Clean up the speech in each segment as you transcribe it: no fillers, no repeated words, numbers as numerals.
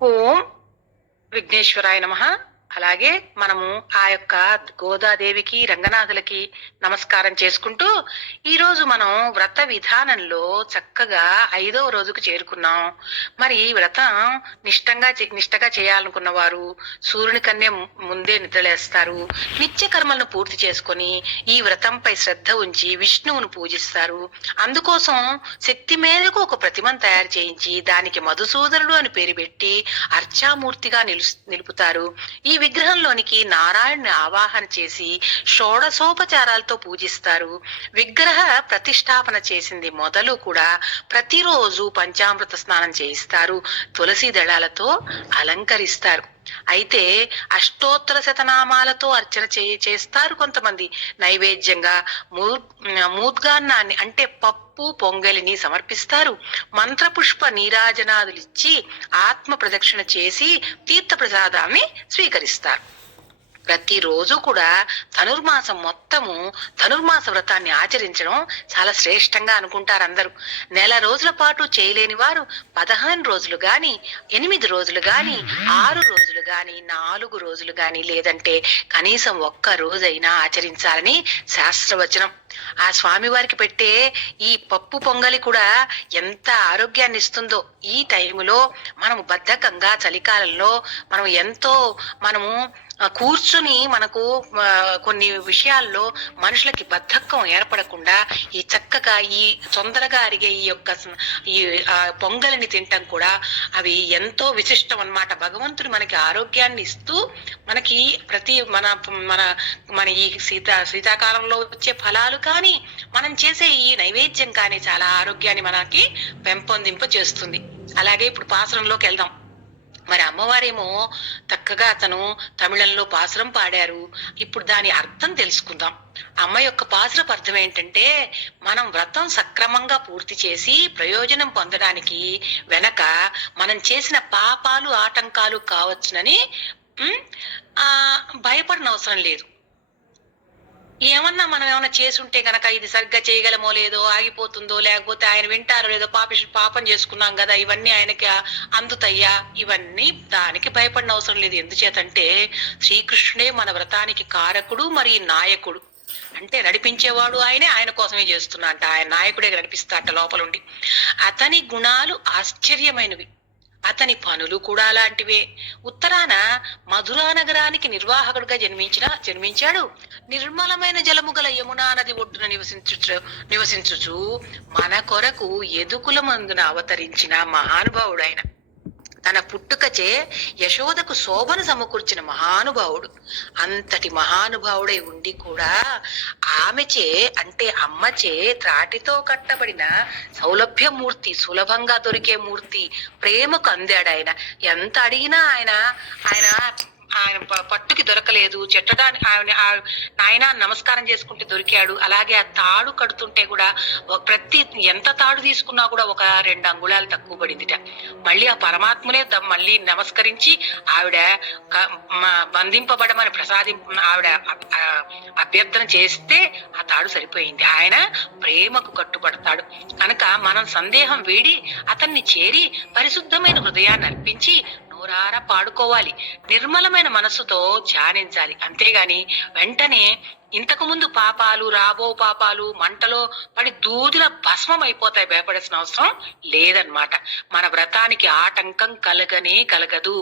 ఓం విఘ్నేశ్వరాయ నమః. అలాగే మనము ఆ యొక్క గోదాదేవికి రంగనాథులకి నమస్కారం చేసుకుంటూ ఈ రోజు మనం వ్రత విధానంలో చక్కగా 5వ రోజుకు చేరుకున్నాం. మరి వ్రతం నిష్టగా చేయాలనుకున్న వారు సూర్యుని కన్నే ముందే నిద్రలేస్తారు. నిత్య కర్మలను పూర్తి చేసుకొని ఈ వ్రతంపై శ్రద్ధ ఉంచి విష్ణువును పూజిస్తారు. అందుకోసం శక్తి మేరకు ఒక ప్రతిమను తయారు చేయించి దానికి మధుసూదనుడు అని పేరు పెట్టి అర్చామూర్తిగా నిలుపుతారు. ఈ విగ్రహంలోనికి నారాయణుని ఆవాహన చేసి షోడశోపచారాలతో పూజిస్తారు. విగ్రహ ప్రతిష్టాపన చేసింది మొదలు కూడా ప్రతిరోజు పంచామృత స్నానం చేయిస్తారు. తులసి దళాలతో అలంకరిస్తారు. అయితే అష్టోత్తర శతనామాలతో అర్చన చేస్తారు. కొంతమంది నైవేద్యంగా మూద్గాన్నాన్ని అంటే పప్పు పొంగలిని సమర్పిస్తారు. మంత్రపుష్ప నీరాజనాదులిచ్చి ఆత్మ ప్రదక్షిణ చేసి తీర్థ ప్రసాదాన్ని స్వీకరిస్తారు. ప్రతిరోజు కూడా ధనుర్మాస వ్రతాన్ని ఆచరించడం చాలా శ్రేష్టంగా అనుకుంటారు అందరూ. నెల రోజుల పాటు చేయలేని వారు 15 రోజులు గాని 8 రోజులు గాని 6 రోజులు గాని 4 రోజులు గాని లేదంటే కనీసం 1 రోజైనా ఆచరించాలని శాస్త్రవచనం. ఆ స్వామి వారికి పెట్టే ఈ పప్పు పొంగలి కూడా ఎంత ఆరోగ్యాన్ని ఇస్తుందో. ఈ టైములో మనము బద్ధకంగా చలికాలంలో మనము కూర్చుని మనకు కొన్ని విషయాల్లో మనుషులకి బద్ధకం ఏర్పడకుండా ఈ చక్కగా ఈ తొందరగా అరిగే ఈ పొంగలిని తినటం కూడా అవి ఎంతో విశిష్టం అన్నమాట. భగవంతుడు మనకి ఆరోగ్యాన్ని ఇస్తూ మనకి మన ఈ శీతాకాలంలో వచ్చే ఫలాలు కానీ మనం చేసే ఈ నైవేద్యం కానీ చాలా ఆరోగ్యాన్ని మనకి పెంపొందింప చేస్తుంది. అలాగే ఇప్పుడు పాసరంలోకి వెళ్దాం. మరి అమ్మవారేమో చక్కగా తమిళంలో పాసురం పాడారు. ఇప్పుడు దాని అర్థం తెలుసుకుందాం. అమ్మ యొక్క పాసురపు అర్థం ఏంటంటే, మనం వ్రతం సక్రమంగా పూర్తి చేసి ప్రయోజనం పొందడానికి వెనక మనం చేసిన పాపాలు ఆటంకాలు కావచ్చునని భయపడనవసరం లేదు. మనం ఏమన్నా చేసుంటే గనక ఇది సరిగ్గా చేయగలమో లేదో, ఆగిపోతుందో, లేకపోతే ఆయన వింటారో లేదో, పాపం చేసుకున్నాం కదా, ఇవన్నీ ఆయనకి అందుతయ్యా, ఇవన్నీ దానికి భయపడిన అవసరం లేదు. ఎందుచేతంటే శ్రీకృష్ణుడే మన వ్రతానికి కారకుడు, మరి నాయకుడు. అంటే నడిపించేవాడు ఆయనే, ఆయన కోసమే చేస్తున్నా అంట. ఆయన నాయకుడే నడిపిస్తాట లోపలుండి. అతని గుణాలు ఆశ్చర్యమైనవి, అతని పనులు కూడా అలాంటివే. ఉత్తరాన మధురా నగరానికి నిర్వాహకుడిగా జన్మించాడు. నిర్మలమైన జలము గల యమునా నది ఒడ్డున నివసించుచు మన కొరకు ఎదుకుల మందున అవతరించిన మహానుభావుడైన, తన పుట్టుకచే యశోదకు శోభను సమకూర్చిన మహానుభావుడు. అంతటి మహానుభావుడై ఉండి కూడా ఆమెచే అంటే అమ్మచే త్రాటితో కట్టబడిన సౌలభ్యమూర్తి, సులభంగా దొరికే మూర్తి ప్రేమకు అందాడు ఆయన. ఎంత అడిగినా ఆయన పట్టుకి దొరకలేదు. చెట్టడానికి ఆయన నమస్కారం చేసుకుంటే దొరికాడు. అలాగే ఆ తాడు కడుతుంటే కూడా ఎంత తాడు తీసుకున్నా కూడా ఒక 2 అంగుళాలు తక్కువ పడిందిట. మళ్ళీ ఆ పరమాత్మనే మళ్ళీ నమస్కరించి ఆవిడ బంధింపబడమని ఆవిడ అభ్యర్థన చేస్తే ఆ తాడు సరిపోయింది. ఆయన ప్రేమకు కట్టుబడతాడు కనుక మనం సందేహం వీడి అతన్ని చేరి పరిశుద్ధమైన హృదయాన్ని అర్పించి నోరారా పాడుకోవాలి. నిర్మలమైన మనస్సుతో ధ్యానించాలి. అంతేగాని వెంటనే ఇంతకు ముందు పాపాలు, రాబో పాపాలు మంటలో పడి దూదిలో భస్మం అయిపోతాయి. భయపడాల్సిన అవసరం లేదన్నమాట. మన వ్రతానికి ఆటంకం కలగదు.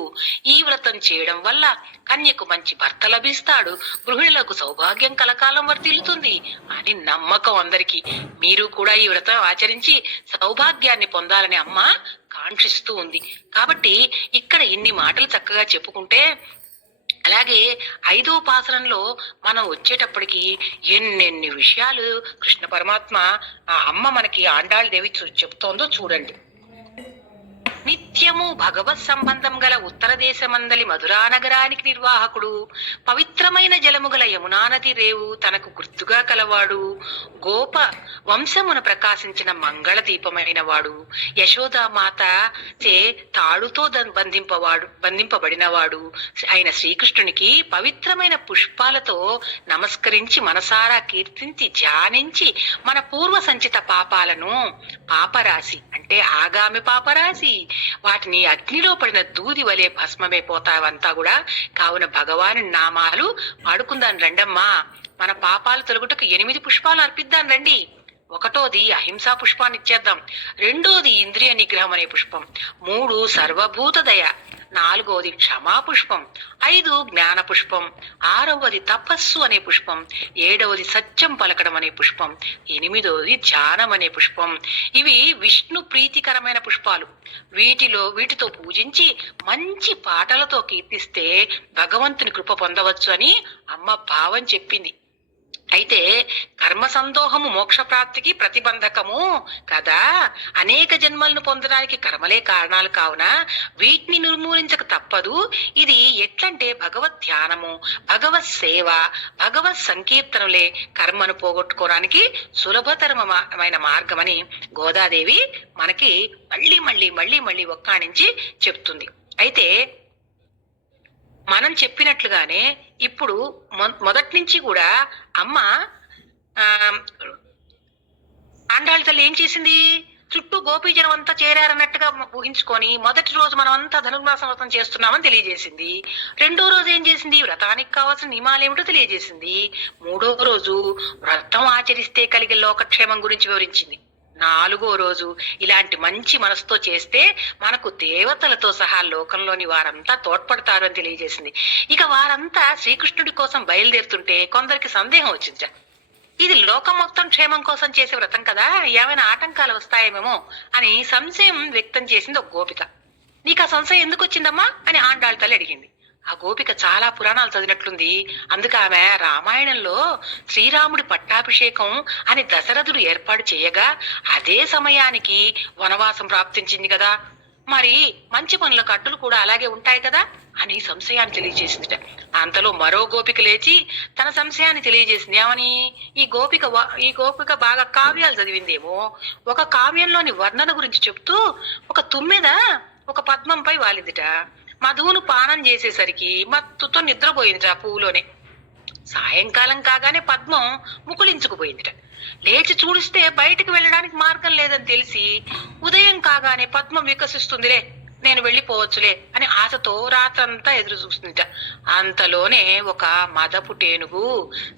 ఈ వ్రతం చేయడం వల్ల కన్యకు మంచి భర్త లభిస్తాడు, గృహిణులకు సౌభాగ్యం కలకాలం వర్తిల్లుతుంది అని నమ్మకం అందరికీ. మీరు కూడా ఈ వ్రతం ఆచరించి సౌభాగ్యాన్ని పొందాలని అమ్మ కాంక్షిస్తూ ఉంది. కాబట్టి ఇక్కడ ఇన్ని మాటలు చక్కగా చెప్పుకుంటే, అలాగే 5వ పాసరంలో మనం వచ్చేటప్పటికి ఎన్నెన్ని విషయాలు కృష్ణ పరమాత్మ ఆ అమ్మ మనకి ఆండాళ్ దేవి చెప్తోందో చూడండి. నిత్యము భగవత్ సంబంధం గల ఉత్తర దేశమందలి మధురా నగరానికి నిర్వాహకుడు, పవిత్రమైన జలము గల యమునా నది రేవు తనకు గుర్తుగా కలవాడు, గోప వంశమున ప్రకాశించిన మంగళ దీపమైన వాడు, యశోదామాత చే తాడుతో బంధింపబడినవాడు అయిన శ్రీకృష్ణునికి పవిత్రమైన పుష్పాలతో నమస్కరించి మనసారా కీర్తించి ధ్యానించి మన పూర్వ సంచిత పాపాలను, పాపరాశి అంటే ఆగామి పాపరాశి, వాటిని అగ్నిలో పడిన దూది వలె భస్మమైపోతావంతా కూడా. కావున భగవాని నామాలు పాడుకుందాం రండమ్మా. మన పాపాలు తొలగుటకు 8 పుష్పాలు అర్పిద్దాం రండి. ఒకటోది అహింసా పుష్పాన్ని ఇచ్చేద్దాం. రెండోది ఇంద్రియ నిగ్రహం అనే పుష్పం. 3 సర్వభూత దయ. 4వది క్షమా పుష్పం. 5 జ్ఞాన పుష్పం. 6వది తపస్సు అనే పుష్పం. 7వది సత్యం పలకడం అనే పుష్పం. 8వది ధ్యానం అనే పుష్పం. ఇవి విష్ణు ప్రీతికరమైన పుష్పాలు. వీటితో పూజించి మంచి పాటలతో కీర్తిస్తే భగవంతుని కృప పొందవచ్చు అని అమ్మ భావం చెప్పింది. అయితే కర్మ సందోహము మోక్ష ప్రాప్తికి ప్రతిబంధకము కదా. అనేక జన్మలను పొందడానికి కర్మలే కారణాలు కావున వీటిని నిర్మూలించక తప్పదు. ఇది ఎట్లంటే భగవత్ ధ్యానము, భగవత్ సేవ, భగవత్ సంకీర్తనలే కర్మను పోగొట్టుకోవడానికి సులభతరమైన మార్గమని గోదాదేవి మనకి మళ్ళీ మళ్ళీ మళ్ళీ మళ్ళీ ఒక్కాణించి చెప్తుంది. అయితే మనం చెప్పినట్లుగానే ఇప్పుడు మొదటి నుంచి కూడా అమ్మ ఆండాళ్ళ తల్లి ఏం చేసింది, చుట్టూ గోపీజనం అంతా చేరారన్నట్టుగా ఊహించుకొని మొదటి రోజు మనం అంతా ధనుర్మాసం వ్రతం చేస్తున్నామని తెలియజేసింది. రెండో రోజు ఏం చేసింది, వ్రతానికి కావాల్సిన నియమాలు ఏమిటో తెలియజేసింది. మూడో రోజు వ్రతం ఆచరిస్తే కలిగే లోకక్షేమం గురించి వివరించింది. 4వ రోజు ఇలాంటి మంచి మనసుతో చేస్తే మనకు దేవతలతో సహా లోకంలోని వారంతా తోడ్పడతారు అని తెలియజేసింది. ఇక వారంతా శ్రీకృష్ణుడి కోసం బయలుదేరుతుంటే కొందరికి సందేహం వచ్చింది. ఇది లోకం మొత్తం క్షేమం కోసం చేసే వ్రతం కదా, ఏమైనా ఆటంకాలు వస్తాయేమేమో అని సంశయం వ్యక్తం చేసింది ఒక గోపిక. నీకు ఆ సంశయం ఎందుకు వచ్చిందమ్మా అని ఆండాళ్ళ తల్లి అడిగింది. ఆ గోపిక చాలా పురాణాలు చదివినట్లుంది. అందుకు ఆమె రామాయణంలో శ్రీరాముడి పట్టాభిషేకం అని దశరథుడు ఏర్పాటు చేయగా అదే సమయానికి వనవాసం ప్రాప్తించింది కదా, మరి మంచి పనులకు అడ్డులు కూడా అలాగే ఉంటాయి కదా అని సంశయాన్ని తెలియజేసిందిట. అంతలో మరో గోపిక లేచి తన సంశయాన్ని తెలియజేసింది. ఏమని, ఈ గోపిక బాగా కావ్యాలు చదివిందేమో. ఒక కావ్యంలోని వర్ణన గురించి చెప్తూ ఒక తుమ్మెద ఒక పద్మంపై వాలిందిట. మధువును పానం చేసేసరికి మత్తుతో నిద్రపోయిందిట ఆ పువ్వులోనే. సాయంకాలం కాగానే పద్మం ముకులించుకుపోయిందిట. లేచి చూడిస్తే బయటికి వెళ్ళడానికి మార్గం లేదని తెలిసి ఉదయం కాగానే పద్మం వికసిస్తుందిలే, నేను వెళ్ళిపోవచ్చులే అని ఆశతో రాత్రంతా ఎదురు చూస్తుందిట. అంతలోనే ఒక మదపు టేనుగు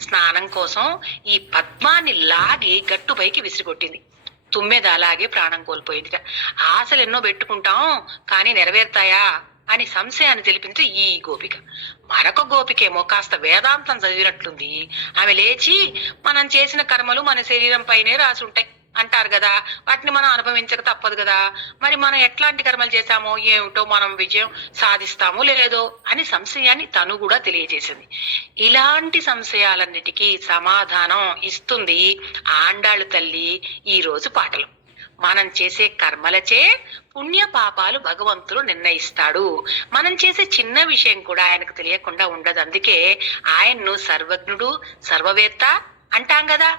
స్నానం కోసం ఈ పద్మాన్ని లాగి గట్టుపైకి విసిరికొట్టింది. తుమ్మెద అలాగే ప్రాణం కోల్పోయిందిట. ఆశలు ఎన్నో పెట్టుకుంటాం కానీ నెరవేరుతాయా అని సంశయాన్ని తెలిపింది ఈ గోపిక. మరొక గోపికేమో కాస్త వేదాంతం చదివినట్లుంది. ఆమె లేచి మనం చేసిన కర్మలు మన శరీరం పైనే రాసి ఉంటాయి అంటారు కదా, వాటిని మనం అనుభవించక తప్పదు కదా, మరి మనం ఎట్లాంటి కర్మలు చేశామో ఏమిటో మనం విజయం సాధిస్తామో లేదో అని సంశయాన్ని తను కూడా తెలియజేసింది. ఇలాంటి సంశయాలన్నిటికీ సమాధానం ఇస్తుంది ఆండాళ్ళు తల్లి ఈ రోజు పాటలు. మనం చేసే కర్మలచే పుణ్య పాపాలు భగవంతుడు నిర్ణయిస్తాడు. మనం చేసే చిన్న విషయం కూడా ఆయనకు తెలియకుండా ఉండదు. అందుకే ఆయన్ను సర్వజ్ఞుడు, సర్వవేత్త అంటాం కదా.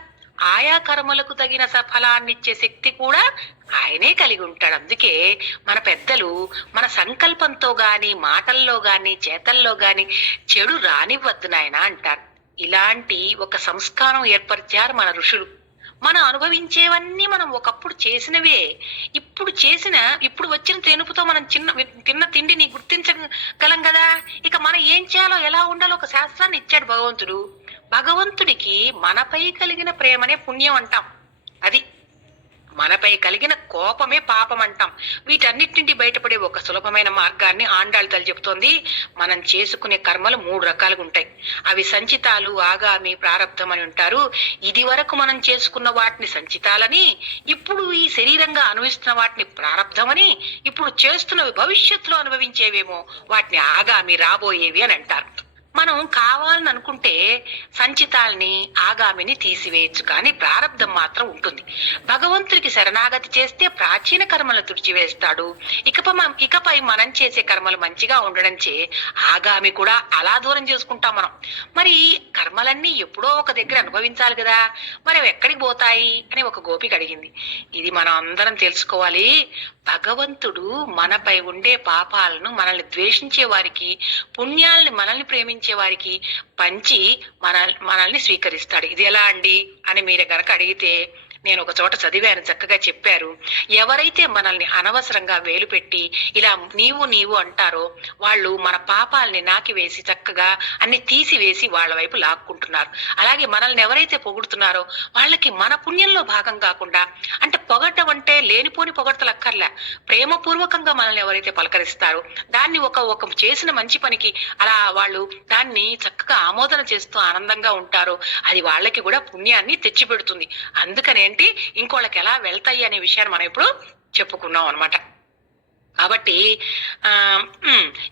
ఆయా కర్మలకు తగిన ఫలాన్నిచ్చే శక్తి కూడా ఆయనే కలిగి ఉంటాడు. అందుకే మన పెద్దలు మన సంకల్పంతో గాని, మాటల్లో గాని, చేతల్లో గాని చెడు రానివ్వద్దు నాయన అంటారు. ఇలాంటి ఒక సంస్కారం ఏర్పరిచారు మన ఋషులు. మనం అనుభవించేవన్నీ మనం ఒకప్పుడు చేసినవే. ఇప్పుడు వచ్చిన తెనుపుతో మనం తిన్న తిండిని గుర్తించగలం కదా. ఇక మనం ఏం చేయాలో, ఎలా ఉండాలో ఒక శాస్త్రాన్ని ఇచ్చాడు భగవంతుడు. భగవంతుడికి మనపై కలిగిన ప్రేమనే పుణ్యం అంటాం. అది మనపై కలిగిన కోపమే పాపం అంటాం. వీటన్నిటి నుండి బయటపడే ఒక సులభమైన మార్గాన్ని ఆండాళ్ళ తల్లి చెబుతోంది. మనం చేసుకునే కర్మలు 3 రకాలుగా ఉంటాయి. అవి సంచితాలు, ఆగామి, ప్రారబ్ధం అని ఉంటారు. ఇది వరకు మనం చేసుకున్న వాటిని సంచితాలని, ఇప్పుడు ఈ శరీరంగా అనుభవిస్తున్న వాటిని ప్రారబ్ధమని, ఇప్పుడు చేస్తున్నవి భవిష్యత్తులో అనుభవించేవేమో వాటిని ఆగామి, రాబోయేవి అని అంటారు. మనం కావాలని అనుకుంటే సంచితాల్ని, ఆగామిని తీసివేయచ్చు, కానీ ప్రారబ్ధం మాత్రం ఉంటుంది. భగవంతుడికి శరణాగతి చేస్తే ప్రాచీన కర్మలను తుడిచివేస్తాడు. ఇకపై మనం చేసే కర్మలు మంచిగా ఉండడంచే ఆగామి కూడా అలా దూరం చేసుకుంటాం మనం. మరి కర్మలన్నీ ఎప్పుడో ఒక దగ్గర అనుభవించాలి కదా, మరి అవి ఎక్కడికి పోతాయి అని ఒక గోపిక అడిగింది. ఇది మనం అందరం తెలుసుకోవాలి. భగవంతుడు మనపై ఉండే పాపాలను మనల్ని ద్వేషించే వారికి, పుణ్యాలని మనల్ని ప్రేమించే వారికి పంచి మనల్ని స్వీకరిస్తాడు. ఇది ఎలా అండి అని మీరు గనక అడిగితే నేను ఒక చోట చదివాను, చక్కగా చెప్పారు. ఎవరైతే మనల్ని అనవసరంగా వేలు పెట్టి ఇలా నీవు నీవు అంటారో వాళ్ళు మన పాపాలని నాకివేసి చక్కగా అన్ని తీసివేసి వాళ్ళ వైపు లాక్కుంటున్నారు. అలాగే మనల్ని ఎవరైతే పొగుడుతున్నారో వాళ్ళకి మన పుణ్యంలో భాగం కాకుండా, అంటే పొగట్టం అంటే లేనిపోని పొగడతలు అక్కర్లే, ప్రేమపూర్వకంగా మనల్ని ఎవరైతే పలకరిస్తారో దాన్ని ఒక చేసిన మంచి పనికి అలా వాళ్ళు దాన్ని చక్కగా ఆమోదన చేస్తూ ఆనందంగా ఉంటారో అది వాళ్ళకి కూడా పుణ్యాన్ని తెచ్చిపెడుతుంది. అందుకనేంటి ఇంకోళ్ళకి ఎలా వెళ్తాయి అనే విషయాన్ని మనం ఇప్పుడు చెప్పుకున్నాం అనమాట. కాబట్టి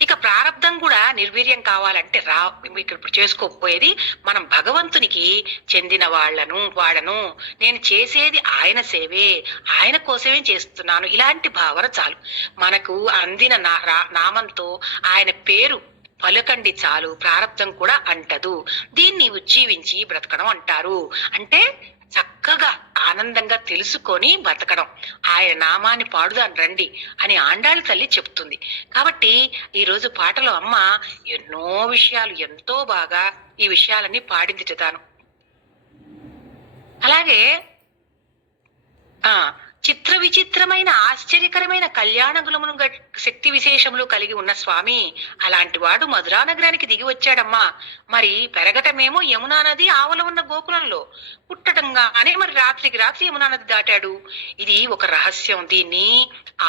ఇక ప్రారంధం కూడా నిర్వీర్యం కావాలంటే ఇప్పుడు చేసుకోకపోయేది మనం భగవంతునికి చెందిన వాడను, నేను చేసేది ఆయన సేవే, ఆయన కోసమే చేస్తున్నాను, ఇలాంటి భావన చాలు. మనకు అందిన నామంతో ఆయన పేరు పలకండి చాలు, ప్రారంధం కూడా అంటదు. దీన్ని ఉజ్జీవించి బ్రతకడం అంటారు. అంటే చక్కగా ఆనందంగా తెలుసుకొని బతకడం, ఆయన నామాన్ని పాడుదాని రండి అని ఆండాళ్ళ తల్లి చెప్తుంది. కాబట్టి ఈరోజు పాటలో అమ్మ ఎన్నో విషయాలు ఎంతో బాగా ఈ విషయాలన్నీ పాడింది చెతాను. అలాగే చిత్ర విచిత్రమైన ఆశ్చర్యకరమైన కళ్యాణ గుణమును శక్తి విశేషములు కలిగి ఉన్న స్వామి అలాంటి వాడు మధురా నగరానికి దిగి వచ్చాడమ్మా. మరి పెరగటమేమో యమునా నది ఆవల ఉన్న గోకులంలో, పుట్టటంగానే మరి రాత్రికి రాత్రి యమునా నది దాటాడు. ఇది ఒక రహస్యం. దీన్ని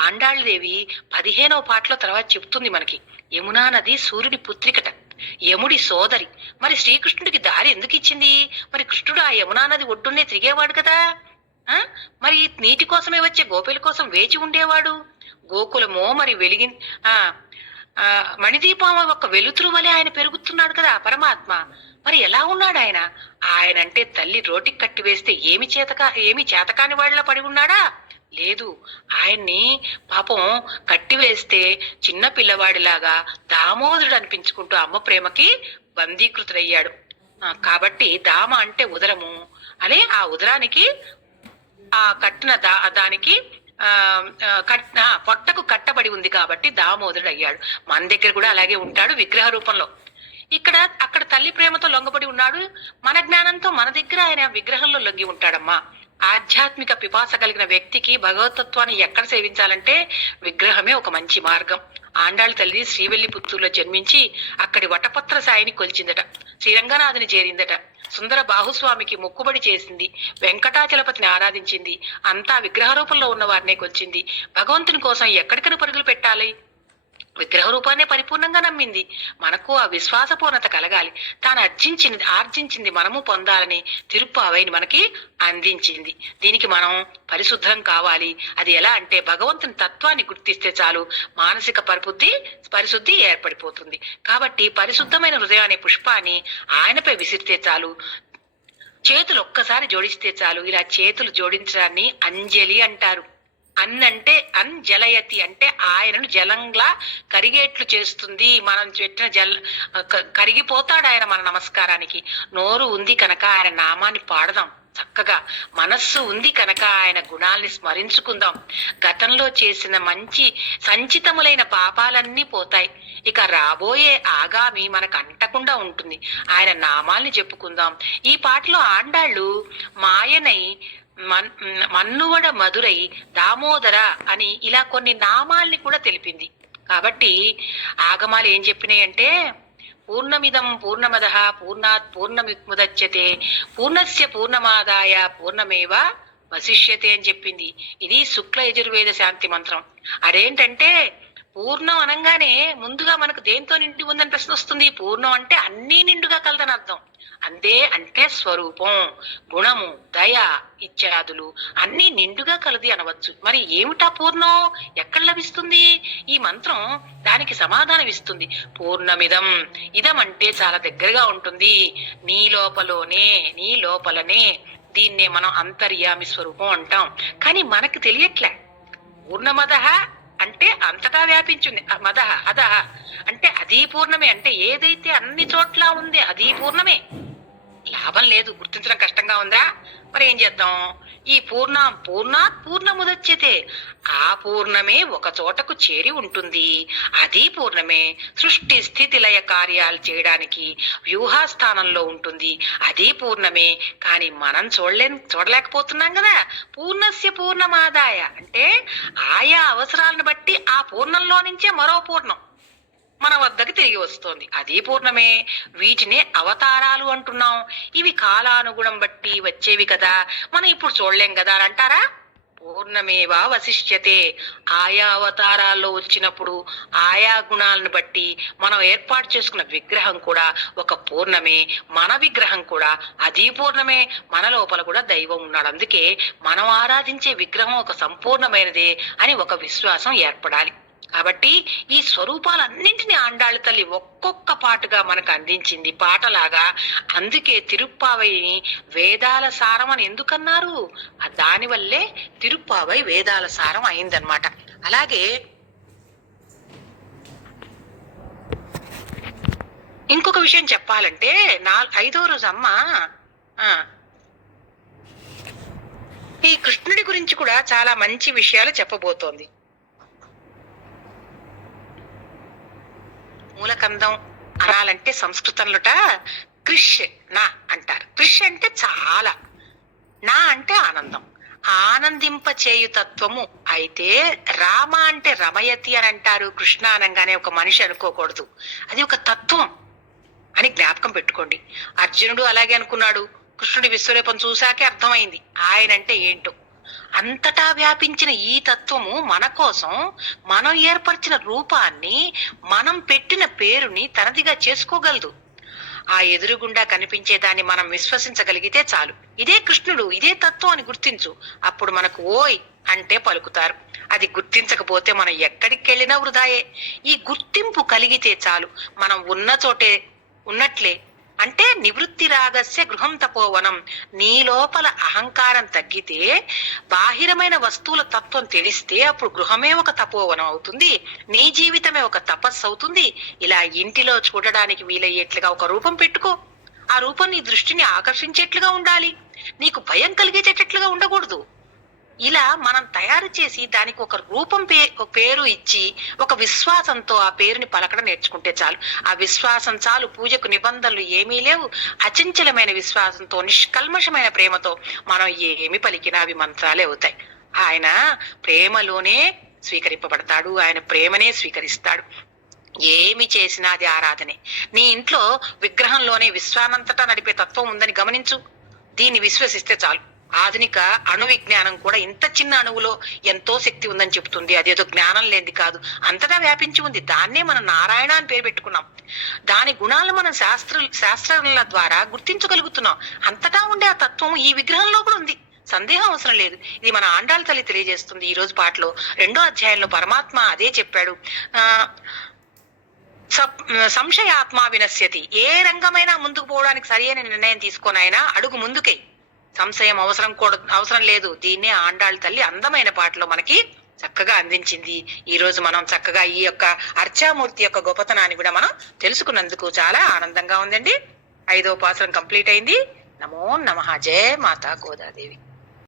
ఆండాళ్ళదేవి 15వ పాటలో తర్వాత చెప్తుంది మనకి. యమునా నది సూర్యుడి పుత్రికట, యముడి సోదరి. మరి శ్రీకృష్ణుడికి దారి ఎందుకు ఇచ్చింది? మరి కృష్ణుడు ఆ యమునా నది ఒడ్డునే తిరిగేవాడు కదా, మరి నీటి కోసమే వచ్చే గోపిల కోసం వేచి ఉండేవాడు. గోకులమో మరి మణిదీపం ఒక వెలుతురు వలె ఆయన పెరుగుతున్నాడు కదా పరమాత్మ. మరి ఎలా ఉన్నాడు ఆయన? ఆయన అంటే తల్లి రోటికి కట్టివేస్తే ఏమి చేతకాని వాళ్ళ పడి ఉన్నాడా? లేదు. ఆయన్ని పాపం కట్టివేస్తే చిన్న పిల్లవాడిలాగా దామోదరుడు అనిపించుకుంటూ అమ్మ ప్రేమకి బందీకృతుడయ్యాడు. కాబట్టి దామ అంటే ఉదరము, అదే ఆ ఉదరానికి ఆ కట్టిన దానికి పొట్టకు కట్టబడి ఉంది కాబట్టి దామోదరుడు అయ్యాడు. మన దగ్గర కూడా అలాగే ఉంటాడు విగ్రహ రూపంలో. అక్కడ తల్లి ప్రేమతో లొంగబడి ఉన్నాడు. మన జ్ఞానంతో మన దగ్గర ఆయన విగ్రహంలో లొంగి ఉంటాడమ్మా. ఆధ్యాత్మిక పిపాస కలిగిన వ్యక్తికి భగవతత్వాన్ని ఎక్కడ సేవించాలంటే విగ్రహమే ఒక మంచి మార్గం. ఆండాళ్ళ తల్లి శ్రీవెల్లి పుత్తూరులో జన్మించి అక్కడి వటపత్ర సాయిని కొలిచిందట, శ్రీరంగనాథుని చేరిందట, సుందర బాహుస్వామికి మొక్కుబడి చేసింది, వెంకటాచలపతిని ఆరాధించింది, అంతా విగ్రహ రూపంలో ఉన్న వారినే కొలిచింది. భగవంతుని కోసం ఎక్కడికైనా పరుగులు పెట్టాలి, విగ్రహ రూపాన్ని పరిపూర్ణంగా నమ్మింది. మనకు ఆ విశ్వాసపూర్ణత కలగాలి, తాను ఆర్జించింది మనము పొందాలని తిరుప్పావైని మనకి అందించింది. దీనికి మనం పరిశుద్ధం కావాలి. అది ఎలా అంటే భగవంతుని తత్వాన్ని గుర్తిస్తే చాలు మానసిక పరిశుద్ధి ఏర్పడిపోతుంది. కాబట్టి పరిశుద్ధమైన హృదయాన్ని పుష్పాన్ని ఆయనపై విసిరితే చాలు, చేతులు ఒక్కసారి జోడిస్తే చాలు. ఇలా చేతులు జోడించడాన్ని అంజలి అంటారు. అంటే అంజలయతి అంటే ఆయనను జలంలా కరిగేట్లు చేస్తుంది. మనం పెట్టిన కరిగిపోతాడు ఆయన మన నమస్కారానికి. నోరు ఉంది కనుక ఆయన నామాన్ని పాడదాం చక్కగా, మనస్సు ఉంది కనుక ఆయన గుణాల్ని స్మరించుకుందాం. గతంలో చేసిన మంచి సంచితములైన పాపాలన్నీ పోతాయి. ఇక రాబోయే ఆగామి మనకు అంటకుండా ఉంటుంది. ఆయన నామాల్ని చెప్పుకుందాం. ఈ పాటలో ఆండాళ్ళు మాయనై మన్నువడ మధురై దామోదర అని ఇలా కొన్ని నామాల్ని కూడా తెలిపింది. కాబట్టి ఆగమాలు ఏం చెప్పినాయంటే పూర్ణమిదం పూర్ణమదః పూర్ణాత్ పూర్ణముదచ్యతే పూర్ణస్య పూర్ణమాదాయ పూర్ణమేవ వశిష్యతే అని చెప్పింది. ఇది శుక్ల యజుర్వేద శాంతి మంత్రం. అదేంటంటే పూర్ణం అనగానే ముందుగా మనకు దేంతో నిండి ఉందని ప్రశ్న వస్తుంది. పూర్ణం అంటే అన్నీ నిండుగా కలదని అర్థం. అంటే స్వరూపం, గుణము, దయ ఇత్యాదులు అన్ని నిండుగా కలది అనవచ్చు. మరి ఏమిటా పూర్ణం? ఎక్కడ లభిస్తుంది? ఈ మంత్రం దానికి సమాధానం ఇస్తుంది. పూర్ణమిదం, ఇదం అంటే చాలా దగ్గరగా ఉంటుంది, నీ లోపలనే. దీన్నే మనం అంతర్యామి స్వరూపం అంటాం. కానీ మనకు తెలియట్లే. పూర్ణమదః అంటే అంతటా వ్యాపించింది, మదః అదః అంటే అది పూర్ణమే. అంటే ఏదైతే అన్ని చోట్ల ఉంది అది పూర్ణమే. లాభం లేదు, గుర్తించడం కష్టంగా ఉందా? మరి ఏం చేద్దాం? ఈ పూర్ణాత్ పూర్ణముదచ్యతే. ఆ పూర్ణమే ఒక చోటకు చేరి ఉంటుంది. అది పూర్ణమే సృష్టి స్థితి లయ కార్యాలు చేయడానికి వ్యూహాస్థానంలో ఉంటుంది. అది పూర్ణమే. కానీ మనం చూడలేకపోతున్నాం కదా. పూర్ణస్య పూర్ణమాదాయ అంటే ఆయా అవసరాలను బట్టి ఆ పూర్ణంలో నుంచే మరో పూర్ణం మన వద్దకు తిరిగి వస్తోంది. అది పూర్ణమే. వీటినే అవతారాలు అంటున్నాం. ఇవి కాలానుగుణం బట్టి వచ్చేవి కదా, మనం ఇప్పుడు చూడలేం కదా అని అంటారా? పూర్ణమేవా వశిష్యతే. ఆయా అవతారాల్లో వచ్చినప్పుడు ఆయా గుణాలను బట్టి మనం ఏర్పాటు చేసుకున్న విగ్రహం కూడా ఒక పూర్ణమే. మన విగ్రహం కూడా అది పూర్ణమే. మన లోపల కూడా దైవం ఉన్నాడు. అందుకే మనం ఆరాధించే విగ్రహం ఒక సంపూర్ణమైనదే అని ఒక విశ్వాసం ఏర్పడాలి. కాబట్టి ఈ స్వరూపాలన్నింటినీ ఆండాళ్ళ తల్లి ఒక్కొక్క పాటుగా మనకు అందించింది పాటలాగా. అందుకే తిరుప్పావైని వేదాల సారం అని ఎందుకన్నారు? దానివల్లే తిరుప్పావై వేదాల సారం అయిందనమాట. అలాగే ఇంకొక విషయం చెప్పాలంటే 5వ రోజు అమ్మ ఈ కృష్ణుడి గురించి కూడా చాలా మంచి విషయాలు చెప్పబోతోంది. మూలకందం అనాలంటే సంస్కృతంలోట క్రిష్ నా అంటారు. క్రిష్ అంటే చాలా, నా అంటే ఆనందం, ఆనందింప చేయు తత్వము. అయితే రామ అంటే రమయతి అని అంటారు. కృష్ణ అనగానే ఒక మనిషి అనుకోకూడదు, అది ఒక తత్వం అని జ్ఞాపకం పెట్టుకోండి. అర్జునుడు అలాగే అనుకున్నాడు. కృష్ణుడి విశ్వరూపం చూశాకే అర్థమైంది ఆయనంటే ఏంటో. అంతటా వ్యాపించిన ఈ తత్వము మన కోసం మనం ఏర్పరిచిన రూపాన్ని, మనం పెట్టిన పేరుని తనదిగా చేసుకోగలదు. ఆ ఎదురుగుండా కనిపించేదాన్ని మనం విశ్వసించగలిగితే చాలు. ఇదే కృష్ణుడు, ఇదే తత్వం అని గుర్తించు. అప్పుడు మనకు ఓయ్ అంటే పలుకుతారు. అది గుర్తించకపోతే మనం ఎక్కడికి వెళ్ళినా వృధాయే. ఈ గుర్తింపు కలిగితే చాలు. మనం ఉన్న చోటే ఉన్నట్లే. అంటే నివృత్తి రాగస్య గృహం తపోవనం. నీ లోపల అహంకారం తగ్గితే, బాహిరమైన వస్తువుల తత్వం తెలిస్తే అప్పుడు గృహమే ఒక తపోవనం అవుతుంది. నీ జీవితమే ఒక తపస్సు అవుతుంది. ఇలా ఇంటిలో చూడడానికి వీలయ్యేట్లుగా ఒక రూపం పెట్టుకో. ఆ రూపం నీ దృష్టిని ఆకర్షించేట్లుగా ఉండాలి, నీకు భయం కలిగేటట్లుగా ఉండకూడదు. ఇలా మనం తయారు చేసి దానికి ఒక రూపం పేరు ఇచ్చి ఒక విశ్వాసంతో ఆ పేరుని పలకడం నేర్చుకుంటే చాలు. ఆ విశ్వాసం చాలు. పూజకు నిబంధనలు ఏమీ లేవు. అచంచలమైన విశ్వాసంతో, నిష్కల్మషమైన ప్రేమతో మనం ఏమి పలికినా అవి మంత్రాలే అవుతాయి. ఆయన ప్రేమలోనే స్వీకరింపబడతాడు. ఆయన ప్రేమనే స్వీకరిస్తాడు. ఏమి చేసినా అది ఆరాధనే. నీ ఇంట్లో విగ్రహంలోనే విశ్వానంతటా నడిపే తత్వం ఉందని గమనించు. దీన్ని విశ్వసిస్తే చాలు. ఆధునిక అణు విజ్ఞానం కూడా ఇంత చిన్న అణువులో ఎంతో శక్తి ఉందని చెబుతుంది. అదేదో జ్ఞానం లేనిది కాదు, అంతటా వ్యాపించి ఉంది. దాన్నే మనం నారాయణ అని పేరు పెట్టుకున్నాం. దాని గుణాలను మనం శాస్త్రాల ద్వారా గుర్తించగలుగుతున్నాం. అంతటా ఉండే ఆ తత్వం ఈ విగ్రహంలో కూడా ఉంది, సందేహం అవసరం లేదు. ఇది మన ఆండాళ్ళ తల్లి తెలియజేస్తుంది. ఈ రోజు పాటలో 2వ అధ్యాయంలో పరమాత్మ అదే చెప్పాడు. సంశయాత్మ వినశ్యతి. ఏ రంగమైనా ముందుకు పోవడానికి సరైన నిర్ణయం తీసుకోనైనా అడుగు ముందుకే. సంశయం అవసరం లేదు. దీన్నే ఆండాళ్ళ తల్లి అందమైన పాటలో మనకి చక్కగా అందించింది. ఈ రోజు మనం చక్కగా ఈ యొక్క అర్చామూర్తి యొక్క గొప్పతనాన్ని కూడా మనం తెలుసుకున్నందుకు చాలా ఆనందంగా ఉందండి. 5వ పాసరం కంప్లీట్ అయింది. నమో నమః. జయ మాతా గోదాదేవి.